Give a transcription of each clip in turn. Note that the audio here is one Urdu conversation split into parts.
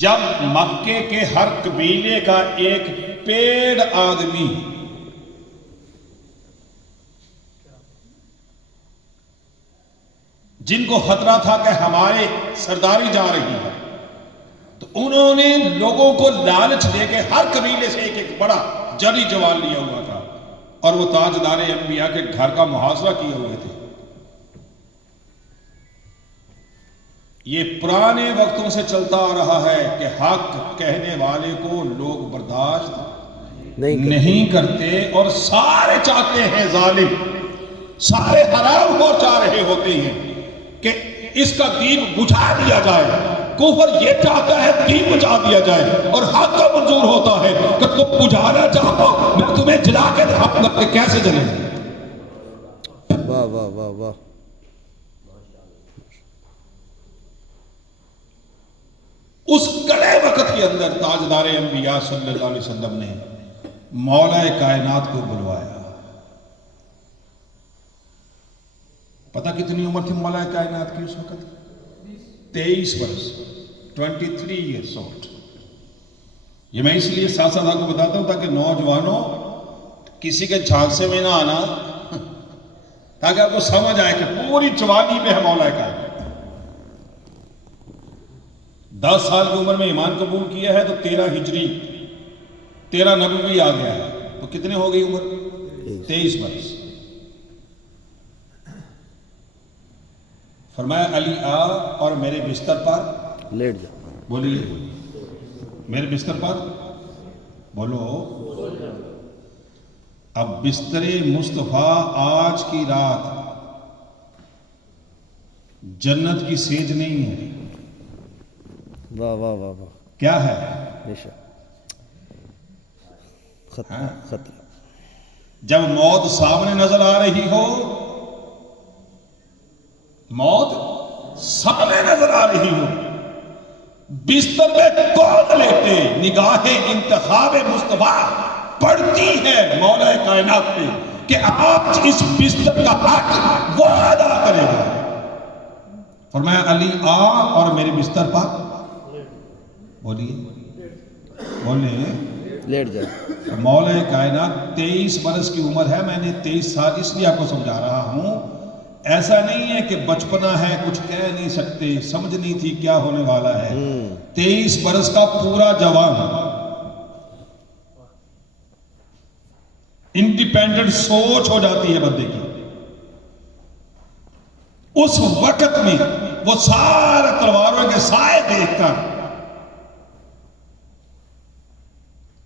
جب مکے کے ہر قبیلے کا ایک پیڑ آدمی جن کو خطرہ تھا کہ ہمارے سرداری جا رہی ہے، تو انہوں نے لوگوں کو لالچ دے کے ہر قبیلے سے ایک ایک بڑا جری جوان لیا ہوا تھا، اور وہ تاجدار انبیاء کے گھر کا محاصرہ کیے ہوئے تھے۔ یہ پرانے وقتوں سے چلتا آ رہا ہے کہ حق کہنے والے کو لوگ برداشت نہیں کرتے، اور سارے چاہتے ہیں، ظالم سارے حرام ہو چاہ رہے ہوتے ہیں کہ اس کا دین بجھا دیا جائے۔ کفر یہ چاہتا ہے دین بجھا دیا جائے، اور حق کا منظور ہوتا ہے کہ تم بجھانا چاہو میں تمہیں جلا کے دکھاؤں گا کہ کیسے جلے۔ واہ واہ واہ واہ۔ اس کڑے وقت کے اندر تاجدار انبیاء صلی اللہ علیہ وسلم نے مولا کائنات کو بلوایا۔ پتہ کتنی عمر تھی مولا کائنات کی اس وقت؟ 23 برس، 23 ایئرس اولڈ۔ یہ میں اس لیے ساتھ ساتھ آپ کو بتاتا ہوں تاکہ نوجوانوں کسی کے جھانسے میں نہ آنا، تاکہ آپ کو سمجھ آئے کہ پوری جوانی میں ہے مولا کائنات۔ 10 سال کی عمر میں ایمان قبول کیا ہے تو 13 ہجری 13 نبوی آ گیا ہے، تو کتنے ہو گئی عمر؟ 23 برس۔ فرمایا علی آ اور میرے بستر پر لیٹ جا۔ بولیے میرے بستر پر بولو۔ اب بستر مصطفیٰ آج کی رات جنت کی سیج نہیں ہے، واہ واہ واہ واہ۔ کیا ہے؟ بے شک خطرہ خطرہ۔ جب موت سامنے نظر آ رہی ہو، موت سامنے نظر آ رہی ہو، بستر میں کون لیتے، نگاہ انتخاب مصطفیٰ پڑتی ہے مولا کائنات پہ کہ آج اس بستر کا حق وہ ادا کرے گا۔ فرمایا علی آ اور میرے بستر پر بولیے بولے لیٹ جا۔ مولا کائنات 23 برس کی عمر ہے، میں نے 23 سال اس لیے آپ کو سمجھا رہا ہوں، ایسا نہیں ہے کہ بچپنا ہے کچھ کہہ نہیں سکتے، سمجھ نہیں تھی کیا ہونے والا ہے۔ 23 برس کا پورا جوان، انڈیپینڈنٹ سوچ ہو جاتی ہے بندے کی۔ اس وقت میں وہ سارے تلواروں کے سائے دیکھ کر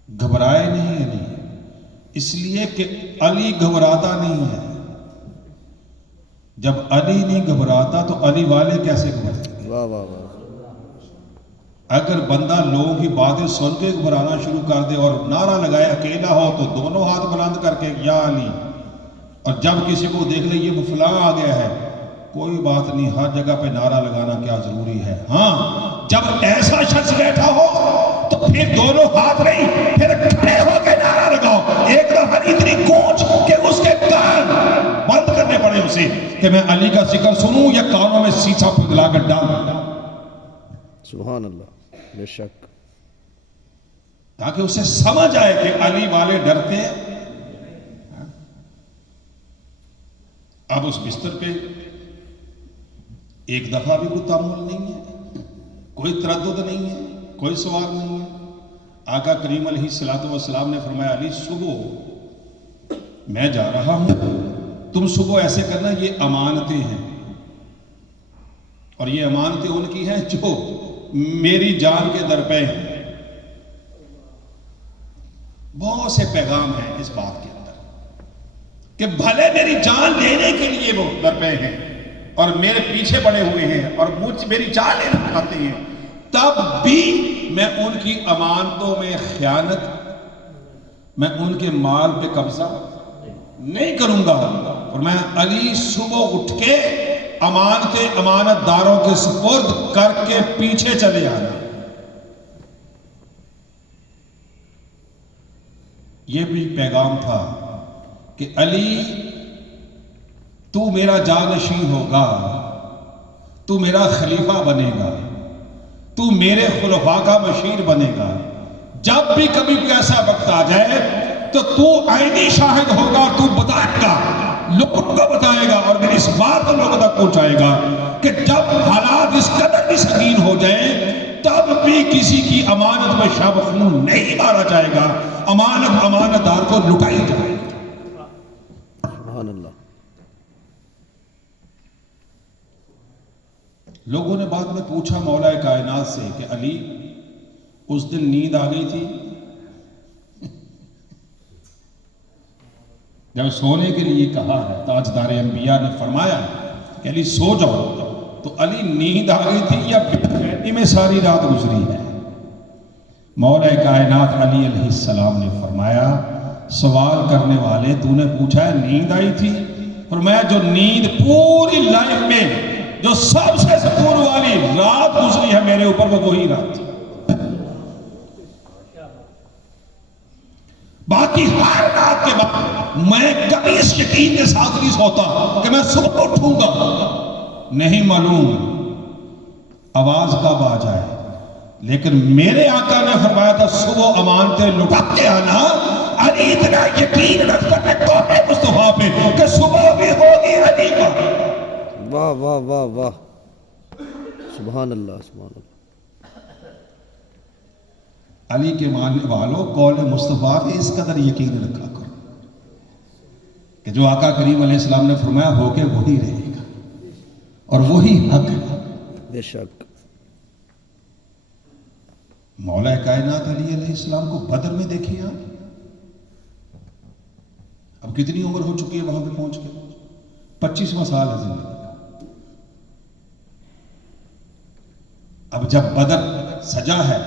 گھبرائے نہیں علی، اس لیے کہ علی گھبراتا نہیں ہے۔ جب علی نہیں گھبراتا تو علی والے کیسے گھبراتے؟ واہ واہ واہ۔ اگر بندہ لوگوں کی باتیں سن کے گھبرانا شروع کر دے اور نعرہ لگائے اکیلا ہو تو دونوں ہاتھ بلند کر کے یا علی، اور جب کسی کو دیکھ لے یہ فلاں آ گیا ہے، کوئی بات نہیں، ہر جگہ پہ نعرہ لگانا کیا ضروری ہے۔ ہاں جب ایسا شخص بیٹھا ہو تو پھر دونوں ہاتھ نہیں، پھر کھڑے ہو کے نعرہ لگاؤ، ایک دفعہ اتنی گونج کہ اس کے کان بند کرنے پڑے اسے کہ میں علی کا ذکر سنوں یا کانوں میں سیسا پگلا کر ڈالوں۔ سبحان اللہ، بے شک۔ تاکہ اسے سمجھ آئے کہ علی والے ڈرتے۔ اب اس بستر پہ ایک دفعہ بھی کوئی تعامل نہیں ہے، کوئی تردد نہیں ہے، کوئی سوال نہیں ہے۔ آقا کریم علیہ الصلوۃ والسلام نے فرمایا علی صبح میں جا رہا ہوں، تم صبح ایسے کرنا، یہ امانتیں ہیں، اور یہ امانتیں ان کی ہیں جو میری جان کے درپے ہیں۔ بہت سے پیغام ہیں اس بات کے اندر کہ بھلے میری جان لینے کے لیے وہ درپے ہیں اور میرے پیچھے پڑے ہوئے ہیں اور میری جان لینا چاہتے ہیں، تب بھی میں ان کی امانتوں میں خیانت، میں ان کے مال پہ قبضہ نہیں کروں گا۔ اور میں علی صبح اٹھ کے امانت داروں کے سپرد کر کے پیچھے چلے آنا۔ یہ بھی پیغام تھا کہ علی تو میرا جانشین ہوگا، تو میرا خلیفہ بنے گا، تو میرے خلفاء کا مشیر بنے گا. جب بھی کبھی کوئی ایسا وقت آ جائے تو تو عینی شاہد ہوگا اور تو بتائے گا, لوگوں کو بتائے گا اور میری اس بات کو لوگوں تک پہنچائے گا کہ جب حالات اس قدر بھی سنگین ہو جائیں تب بھی کسی کی امانت میں شب خون نہیں مارا جائے گا, امانت دار کو لٹائی جائے گی. سبحان اللہ. لوگوں نے بعد میں پوچھا مولا کائنات سے کہ علی اس دن نیند آ گئی تھی؟ جب سونے کے لیے کہا ہے تاجدار انبیاء نے فرمایا کہ علی سو جاؤ, تو علی نیند آ گئی تھی یا بیٹی میں ساری رات گزری ہے؟ مولا کائنات علی علیہ السلام نے فرمایا سوال کرنے والے تو نے پوچھا ہے نیند آئی تھی؟ فرمایا جو نیند پوری لائف میں جو سب سے سکون والی رات گزری ہے میرے اوپر وہ وہی رات تھی. باقی ہر رات کے بعد میں کبھی اس یقین کے ساتھ نہیں سوتا کہ میں صبح اٹھوں گا, نہیں معلوم آواز کب آ جائے, لیکن میرے آقا نے فرمایا تھا صبح امانتیں لٹا کے آنا. علی اتنا یقین رکھتا ہے قوم مصطفیٰ پہ کہ صبح بھی ہوگی علی کا. واہ واہ واہ واہ, سبحان اللہ سبحان اللہ. علی کے ماننے والوں قول مصطفیٰ پہ اس قدر یقین رکھا کرو کہ جو آقا کریم علیہ السلام نے فرمایا ہو کے وہی رہے گا اور وہی حق ہے. بے شک. مولا کائنات علی علیہ السلام کو بدر میں دیکھیں آپ, اب کتنی عمر ہو چکی ہے وہاں پہ پہنچ کے, 25واں سال ہے زندگی کا. اب جب بدر سجا ہے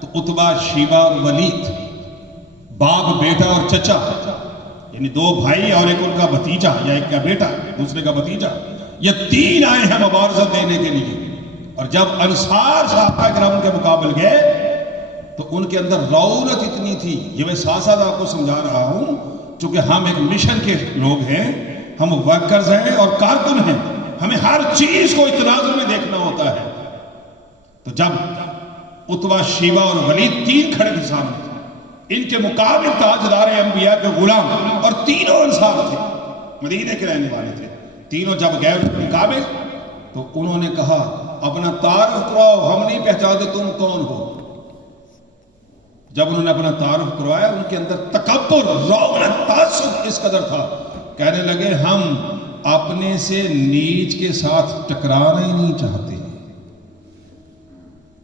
تو عتبہ, شیبہ اور ولید, باپ بیٹا اور چچا, یعنی 2 بھائی اور ایک ان کا بھتیجا یا ایک کا بیٹا دوسرے کا بھتیجا, یہ 3 آئے ہیں مبارزہ دینے کے لیے. اور جب انصار صحابہ کرام کے مقابل گئے تو ان کے اندر رعونت اتنی تھی. یہ میں ساتھ ساتھ آپ کو سمجھا رہا ہوں چونکہ ہم ایک مشن کے لوگ ہیں, ہم ورکرز ہیں اور کارکن ہیں, ہمیں ہر چیز کو اتناظر میں دیکھنا ہوتا ہے. تو جب عتبہ, شیبہ اور ولید 3 کھڑے تھے سامنے, ان کے مقابل تاجدار انبیاء کے غلام, اور تینوں انصار تھے, مدینے کے رہنے والے تھے. تینوں جب گئے ان کے مقابل تو انہوں نے کہا اپنا تعارف کراؤ, ہم نہیں پہچانتے تم کون ہو. جب انہوں نے اپنا تعارف کروایا ان کے اندر تکبر, رعونت, تعصب اس قدر تھا, کہنے لگے ہم اپنے سے نیچ کے ساتھ ٹکرانا ہی نہیں چاہتے.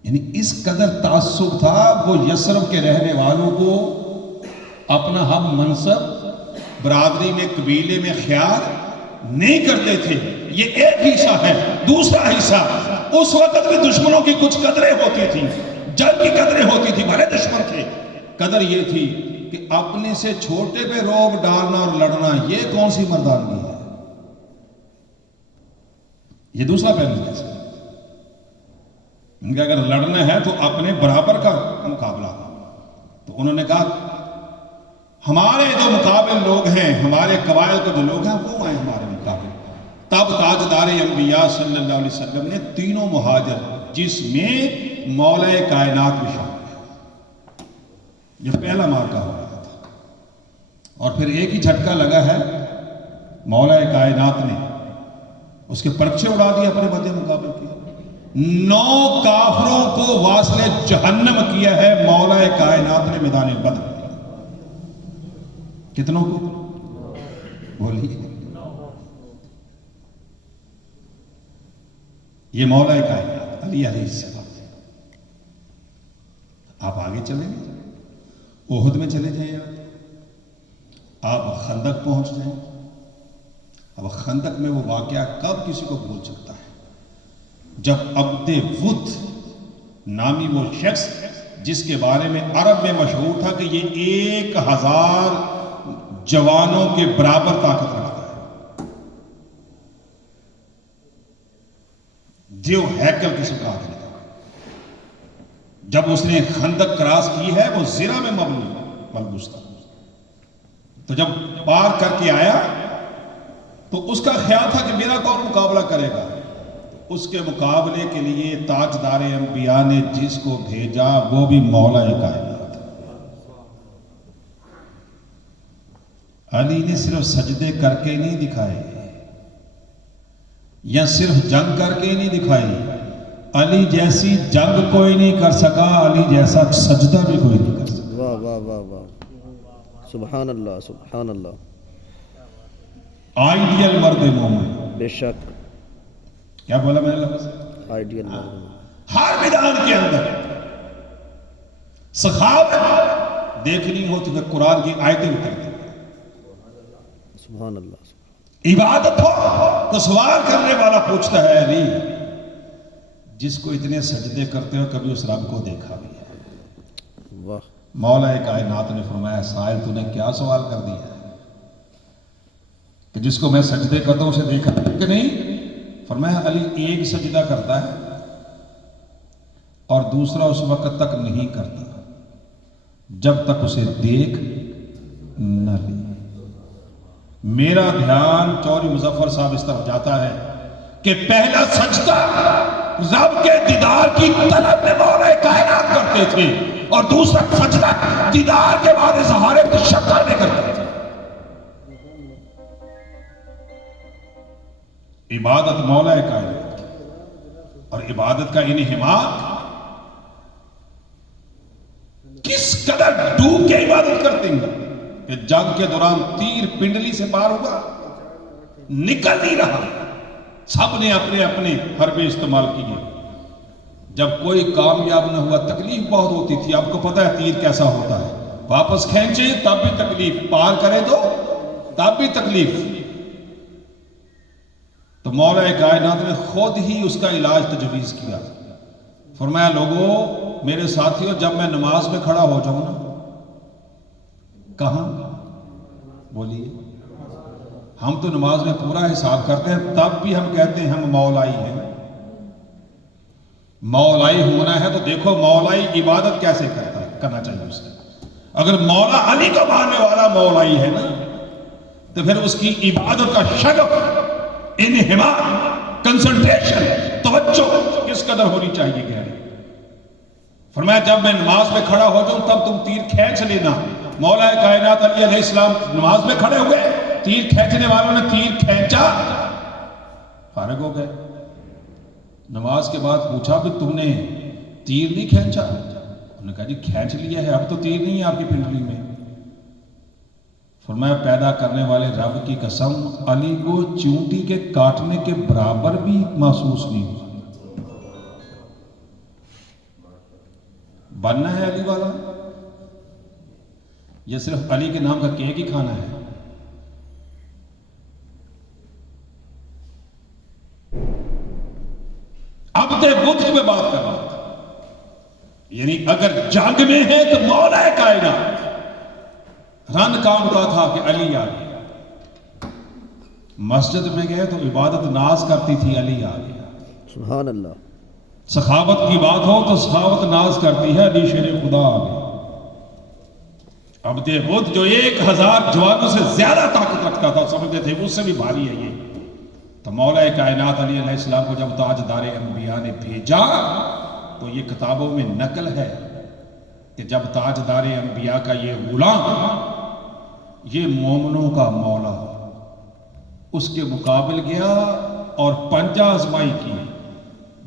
یعنی اس قدر تعصب تھا, وہ یثرب کے رہنے والوں کو اپنا ہم منصب برادری میں, قبیلے میں خیال نہیں کرتے تھے. یہ ایک حصہ ہے. دوسرا حصہ, اس وقت بھی دشمنوں کی کچھ قدریں ہوتی تھیں, جنگ کی قدریں ہوتی تھی, بڑے دشمن تھے. قدر یہ تھی کہ اپنے سے چھوٹے پہ روب ڈالنا اور لڑنا, یہ کون سی مردانگی ہے. یہ دوسرا پہلو ہے. ان کا اگر لڑنا ہے تو اپنے برابر کا مقابلہ. تو انہوں نے کہا ہمارے جو مقابل لوگ ہیں, ہمارے قبائل کے جو لوگ ہیں وہ آئے ہمارے مقابل. تب تاجدار انبیاء صلی اللہ علیہ وسلم نے تینوں مہاجر, جس میں مولا کائنات بھی شامل ہے, یہ پہلا مارکا ہو رہا تھا, اور پھر ایک ہی جھٹکا لگا ہے, مولا کائنات نے اس کے پرچے اڑا دیے, اپنے بدے مقابل کیا. 9 کافروں کو واصل جہنم کیا ہے مولا کائنات نے میدان بدر. کتنوں کو بولیے؟ یہ مولا کائنات علی علیہ السلام. آپ آگے چلیں گے, احد میں چلے جائیں, آپ خندق پہنچ جائیں. اب خندق میں وہ واقعہ کب کسی کو بھول سکتا ہے, جب عبد ود نامی وہ شخص جس کے بارے میں عرب میں مشہور تھا کہ یہ 1000 جوانوں کے برابر طاقت رکھتا ہے, دیو ہیکل قسم کا آدمی تھا. جب اس نے خندق کراس کی ہے وہ زرہ میں ملبوس تھا. تو جب پار کر کے آیا تو اس کا خیال تھا کہ میرا کون مقابلہ کرے گا. اس کے مقابلے کے لیے تاجدار انبیاء نے جس کو بھیجا وہ بھی مولا کائنات. علی نے صرف سجدے کر کے نہیں دکھائے یا صرف جنگ کر کے نہیں دکھائی. علی جیسی جنگ کوئی نہیں کر سکا, علی جیسا سجدہ بھی کوئی نہیں کر سکا. واہ واہ واہ واہ, سبحان اللہ سبحان اللہ. آئیڈیل مرد مومن. بے شک کیا بولا میں نے لفظ؟ آئیڈیل. ہر میدان کے اندر سخاوت دیکھنی ہو تو پھر قرآن کی آیتیں اتر دیں. سبحان اللہ. عبادت ہو تو سوال کرنے والا پوچھتا ہے علی جس کو اتنے سجدے کرتے ہو کبھی اس رب کو دیکھا بھی ہے؟ واہ. مولا کائنات نے فرمایا سائل تو نے کیا سوال کر دیا ہے کہ جس کو میں سجدے کرتا ہوں اسے دیکھا کہ نہیں؟ فرمایا علی ایک سجدہ کرتا ہے اور دوسرا اس وقت تک نہیں کرتا جب تک اسے دیکھ نہ لے. میرا دھیان چوری مظفر صاحب اس طرف جاتا ہے کہ پہلا سجدہ رب کے دیدار کی طلب میں مولا کائنات کرتے تھے اور دوسرا سجدہ دیدار کے بعد اظہار تشکر میں کرتے تھے. عبادت مولا کائنات کی اور عبادت کا انہماک کس قدر ڈوب کے عبادت کرتے ہیں کہ جنگ کے دوران تیر پنڈلی سے پار ہوگا نکل نہیں رہا. سب نے اپنے اپنے حربے استعمال کیے. جب کوئی کامیاب نہ ہوا تکلیف بہت ہوتی تھی. آپ کو پتا ہے تیر کیسا ہوتا ہے, واپس کھینچے تب بھی تکلیف, پار کرے تو تب بھی تکلیف. تو مولا کائنات نے خود ہی اس کا علاج تجویز کیا. فرمایا لوگوں میرے ساتھیوں جب میں نماز میں کھڑا ہو جاؤں نا, کہاں بولیے, ہم تو نماز میں پورا حساب کرتے ہیں تب بھی ہم کہتے ہیں ہم مولائی ہیں. مولائی ہونا ہے تو دیکھو مولائی عبادت کیسے کرتا ہے, کرنا چاہیے اسے. اگر مولا علی کو ماننے والا مولائی ہے نا تو پھر اس کی عبادت کا شغف, انہماک, کنسنٹریشن, توجہ کس قدر ہونی چاہیے گہری. فرمایا جب میں نماز میں کھڑا ہو جاؤں تب تم تیر کھینچ لینا. مولا کائنات علی علیہ السلام نماز میں کھڑے ہوئے, تیر کھینچنے والوں نے تیر کھینچا, فارغ ہو گئے. نماز کے بعد پوچھا بھی تم نے تیر نہیں کھینچا؟ انہوں نے کہا جی کھینچ لیا ہے, اب تو تیر نہیں ہے آپ کی پنڈلی میں. فرمایا پیدا کرنے والے رب کی قسم علی کو چیونٹی کے کاٹنے کے برابر بھی محسوس نہیں ہوا. بننا ہے علی والا یہ صرف علی کے نام کا کیک ہی کھانا ہے؟ اب تے وقت میں بات کر رہا تھا, یعنی اگر جنگ میں ہے تو مولا کائنات رن کامتا تھا کہ علی آ گیا. مسجد میں گئے تو عبادت ناز کرتی تھی علی آ گیا. سبحان اللہ. سخاوت کی بات ہو تو سخاوت ناز کرتی ہے علی شیر خدا آ گیا. اب دے بدھ جو 1000 جوانوں سے زیادہ طاقت رکھتا تھا سمجھتے تھے اس سے بھی بھاری ہے یہ. تو مولا کائنات علی علیہ السلام کو جب تاجدار انبیاء نے بھیجا تو یہ کتابوں میں نقل ہے کہ جب تاجدار انبیاء کا یہ غلام یہ مومنوں کا مولا اس کے مقابل گیا اور پنجہ آزمائی کی.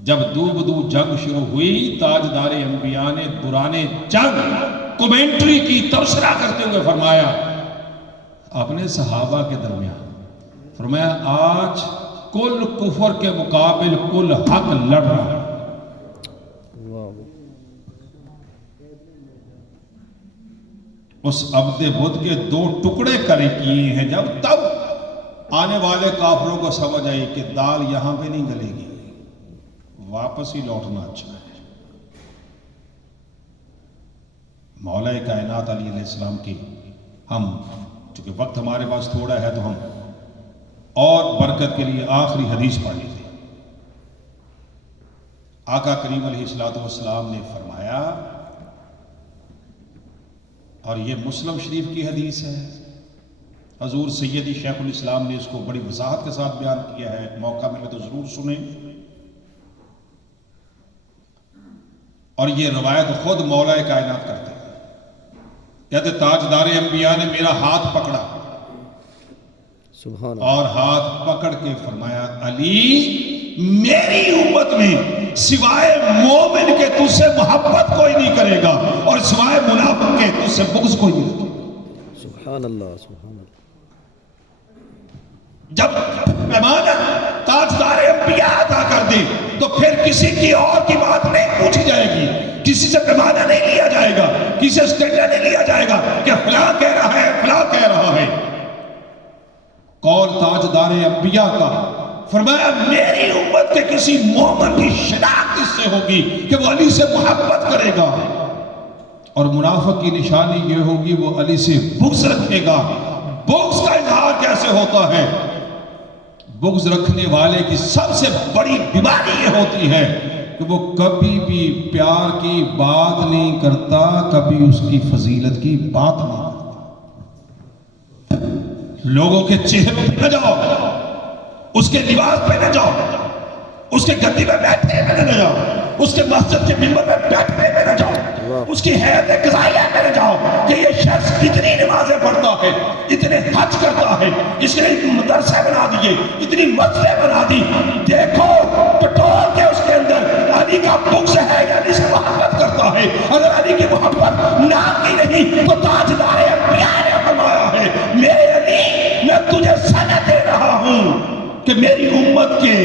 جب دو بدو جنگ شروع ہوئی تاجدار انبیاء نے دوران جنگ کومنٹری کی تبصرہ کرتے ہوئے فرمایا اپنے صحابہ کے درمیان, فرمایا آج کل کفر کے مقابل کل حق لڑ رہا ہے. اس عبد بدھ کے 2 ٹکڑے کرے کیے ہیں جب, تب آنے والے کافروں کو سمجھ آئی کہ دال یہاں پہ نہیں گلے گی, واپس ہی لوٹنا اچھا ہے. مولا کائنات علی علیہ السلام کی ہم چونکہ وقت ہمارے پاس تھوڑا ہے تو ہم اور برکت کے لیے آخری حدیث پڑھ لیتے ہیں. آقا کریم علیہ السلام نے فرمایا, اور یہ مسلم شریف کی حدیث ہے, حضور سیدی شیخ الاسلام نے اس کو بڑی وضاحت کے ساتھ بیان کیا ہے, موقع ملے تو ضرور سنیں. اور یہ روایت خود مولا کائنات کرتے ہیں، کہتے تاجدار انبیاء نے میرا ہاتھ پکڑا سبحان اللہ، اور ہاتھ پکڑ کے فرمایا علی میری امت میں سوائے مومن کے تجھ سے محبت کوئی نہیں کرے گا اور سوائے منافق کے تجھ سے بغض کوئی نہیں رکھے گا۔ سبحان اللہ، سبحان اللہ، جب پیمانہ تاجدار انبیاء ادا کر دے تو پھر کسی کی اور کی بات نہیں پوچھی جائے گی، کسی سے پیمانہ نہیں لیا جائے گا، کسی سے اسٹینڈرڈ نہیں لیا جائے گا کہ فلاں کہہ رہا ہے فلاں کہہ رہا ہے۔ قول تاجدار انبیاء کا، فرمایا میری امت کے کسی مومن کی شناخت اس سے ہوگی کہ وہ علی سے محبت کرے گا، اور منافق کی نشانی یہ ہوگی وہ علی سے بغض رکھے گا۔ بغض کا اظہار کیسے ہوتا ہے؟ بغض رکھنے والے کی سب سے بڑی بیماری یہ ہوتی ہے کہ وہ کبھی بھی پیار کی بات نہیں کرتا، کبھی اس کی فضیلت کی بات نہیں کرتا۔ لوگوں کے چہرے پہ نہ جاؤ، اس کے لباس پہ نہ جاؤ، اس کے گدی میں بیٹھنے پہ نہ جاؤ، اس کے مسجد کے ممبر میں بیٹھنے پہ نہ جاؤ، اس کی حیات قضائیہ پہ نہ جاؤ کہ یہ شخص اتنی نمازیں پڑھتا ہے، اتنے حج کرتا ہے، اس نے مدرسے بنا دیے، اتنی مسجدیں بنا دی، دیکھو پٹول کے اس کے اندر علی کا بغض ہے یا علی سے محبت کرتا ہے۔ اگر علی کی محبت نام کی نہیں تو تاجدار انبیاء نے فرمایا ہے میرے علی میں تجھے سند دے رہا ہوں کہ میری امت کے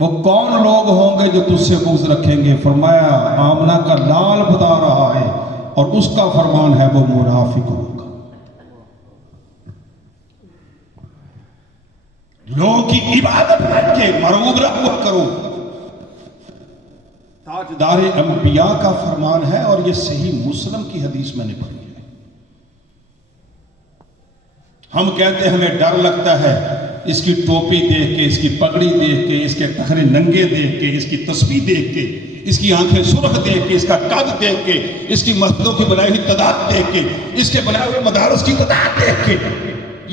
وہ کون لوگ ہوں گے جو تجھ سے بغض رکھیں گے؟ فرمایا آمنہ کا لال بتا رہا ہے اور اس کا فرمان ہے وہ منافق ہوگا۔ لوگوں کی عبادت کر کے مرغوب رہا کرو، تاجدار انبیاء کا فرمان ہے، اور یہ صحیح مسلم کی حدیث میں نے پڑھی ہے۔ ہم کہتے ہیں ہمیں ڈر لگتا ہے اس کی ٹوپی دیکھ کے، اس کی پگڑی دیکھ کے، اس کے ٹخنے ننگے دیکھ کے، اس کی تسبیح دیکھ کے، اس کی آنکھیں سرخ دیکھ کے، اس کا قد دیکھ کے، اس کی مسجدوں کی بنائی ہوئی تعداد دیکھ کے، اس کے بنائے ہوئے مدارس کی تعداد دیکھ کے،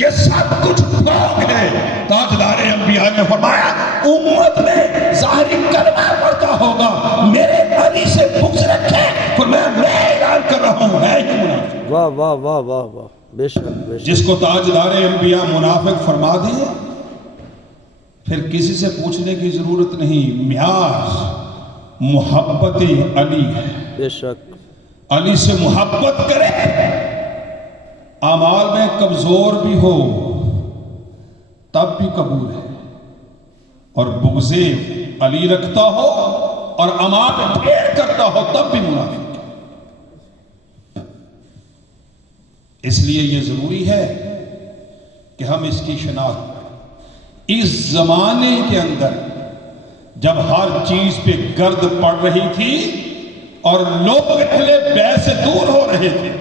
یہ سب کچھ فوق ہے۔ تاجدار انبیاء نے فرمایا امت میں ظاہری کلمہ پڑھتا ہوگا میرے علی سے بغض رکھے، فرمایا میں اعلان کر رہا ہوں ہے یہ منافق۔ واہ واہ واہ واہ واہ، بے شک بے شک، جس کو تاجدار انبیاء منافق فرما دیں پھر کسی سے پوچھنے کی ضرورت نہیں، معیار محبت علی ہے، بے شک، علی سے محبت کرے، اعمال میں کمزور بھی ہو تب بھی قبول ہے، اور بغض علی رکھتا ہو اور اعمال میں پھیر کرتا ہو تب بھی منافق ہے۔ اس لیے یہ ضروری ہے کہ ہم اس کی شناخت کریں۔ اس زمانے کے اندر جب ہر چیز پہ گرد پڑ رہی تھی اور لوگ اہل بیت سے دور ہو رہے تھے،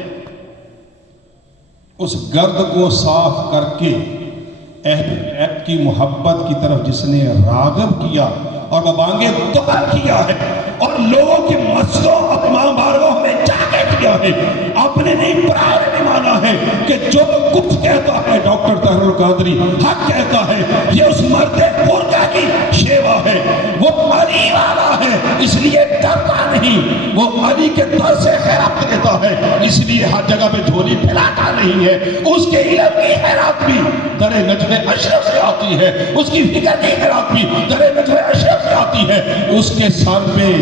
اس گرد کو صاف کر کے اہل بیت کی محبت کی طرف جس نے راغب کیا اور وہ بانگے دعا کیا ہے اور لوگوں کی مسجدوں اور امام بارگاہوں میں جا کے کیا ہے، اپنے نہیں پرائے نے مانا ہے کہ جو کچھ کہتا ہے ڈاکٹر طاہر القادری حق کہتا ہے، یہ اس مرد پورکا کی شیوا ہے، وہ علی والا ہے، اس لیے ڈرتا نہیں، وہ علی کے در سے خیرات لیتا ہے، اس لیے ہر جگہ پہ جھولی پھیلاتا نہیں ہے، اس کے علم کی خیرات بھی در نجم اشرف سے آتی ہے، اس کی فکر کی خیرات بھی در نجم اشرف سے آتی ہے، اس کے سر پہ